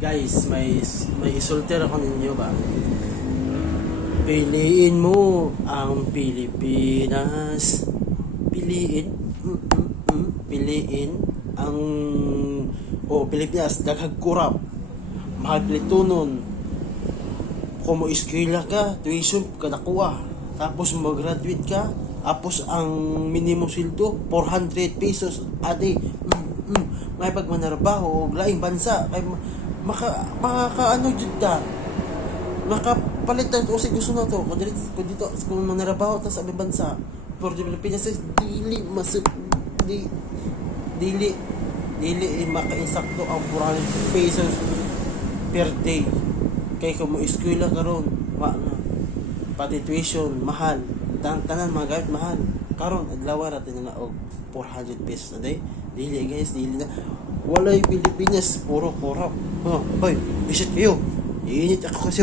Guys, may isultir ako ninyo ba? Piliin mo ang Pilipinas. Piliin. Piliin ang Pilipinas daghag kurap. Mahal plitunon. Kung mo eskwela ka, tuition ka nakuha. Tapos mag-graduate ka, tapos ang minimum sweldo 400 pesos a day. May pagmanarbaho og laing bansa kay makakaano jud ta, makapalitan ko sa gusto na to kung manarabaho ta sa ibang bansa for the Pilipinas dili makainsakto ang 400 pesos per day. Kay kung mo eskwela karon wa na pati tuition mahal, tanan mga gamit mahal karon adlaw ra na og 400 pesos a day. Dili guys, dili na. Walay Pilipinas, puro korap. Hoy, bisit kayo. Iinit ako kasi.